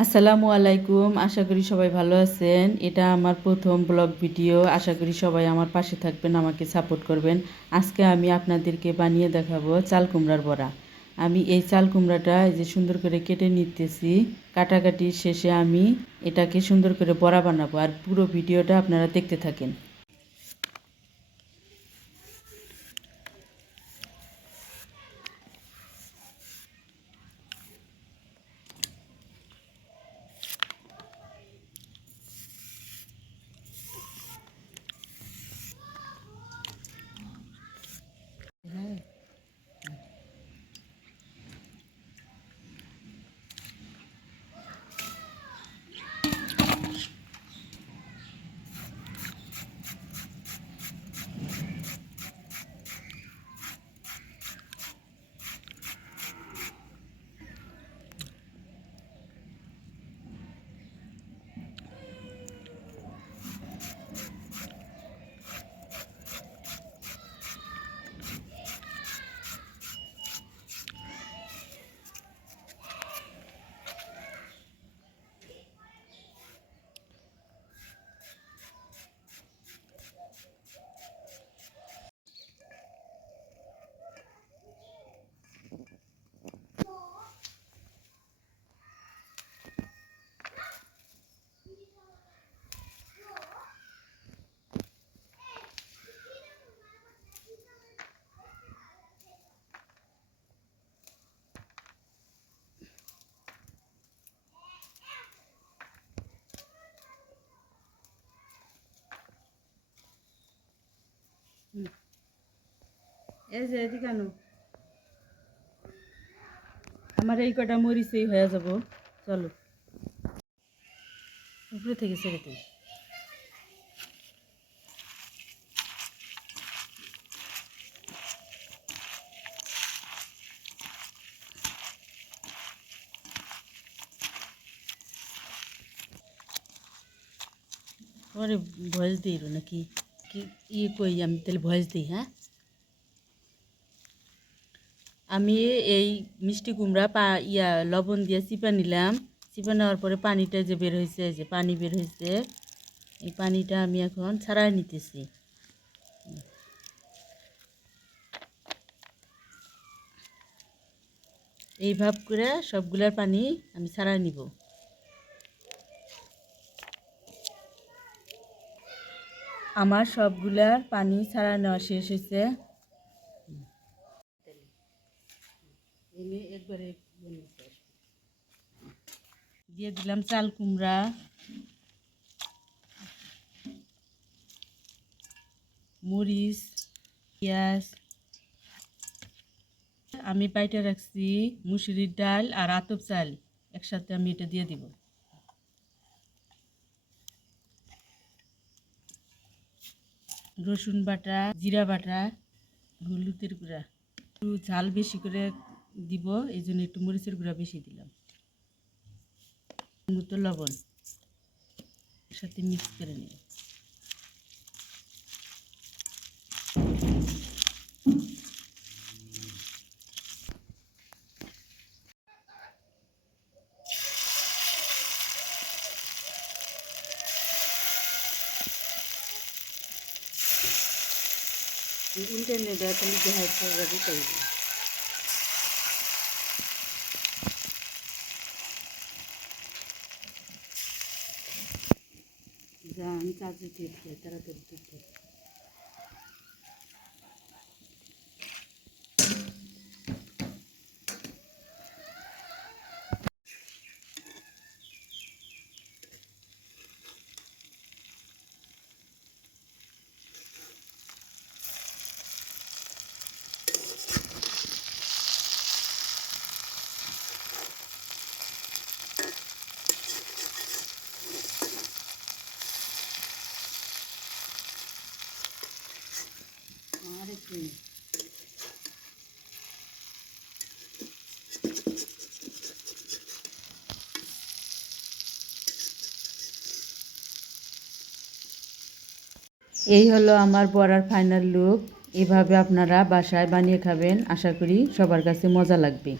আসসালামু আলাইকুম। আশা করি সবাই ভালো আছেন। এটা আমার প্রথম ব্লগ ভিডিও। আশা করি সবাই আমার পাশে থাকবেন, আমাকে সাপোর্ট করবেন। আজকে আমি আপনাদেরকে বানিয়ে দেখাবো চাল কুমড়ার বড়া। আমি এই চাল কুমড়াটা এই যে সুন্দর করে কেটে নিতেছি। কাটাকাটির শেষে আমি এটাকে সুন্দর করে বড়া বানাবো, আর পুরো ভিডিওটা আপনারা দেখতে থাকেন। এই যে এদিকে আনো, আমার এই কটা মরিচই হয়ে যাব। চলো উপরে থেকে ছেড়ে দিই। পরে ভয়েস দিই নাকি কি ইয়ে কই, আমি তাহলে ভয়েস দিই। হ্যাঁ, আমি এই মিষ্টি কুমড়া লবণ দিয়ে চিপা নিলাম। চিপা নেওয়ার পরে পানিটা যে বের হয়েছে, যে পানি বের হয়েছে, এই পানিটা আমি এখন ছাড়াই নিতেছি। এইভাবে করে সবগুলার পানি আমি ছাড়াই নিব। আমার সবগুলার পানি ছাড়া নেওয়া শেষ হয়েছে। একবারে দিয়ে দিলাম চাল কুমড়া, মরিচ, পেঁয়াজ। আমি পাইটা রাখছি মুসুরির ডাল আর আতপ চাল, একসাথে আমি এটা দিয়ে দিব। রসুন বাটা, জিরা বাটা, হলুদের গুঁড়া। একটু ঝাল বেশি করে দিব, এই জন্য একটু মরিচের গুঁড়া বেশি দিলাম। মতো লবণ সাথে মিক্স করে নিই। উল্টে নিয়ে দেওয়া তাহলে দেখায় সবাই করবে। যা আমি চাচু দিয়েছি তাড়াতাড়ি দিতে। আরেকটু এই হলো আমার বড়ার ফাইনাল লুক। এভাবে আপনারা বাসায় বানিয়ে খাবেন, আশা করি সবার কাছে মজা লাগবে।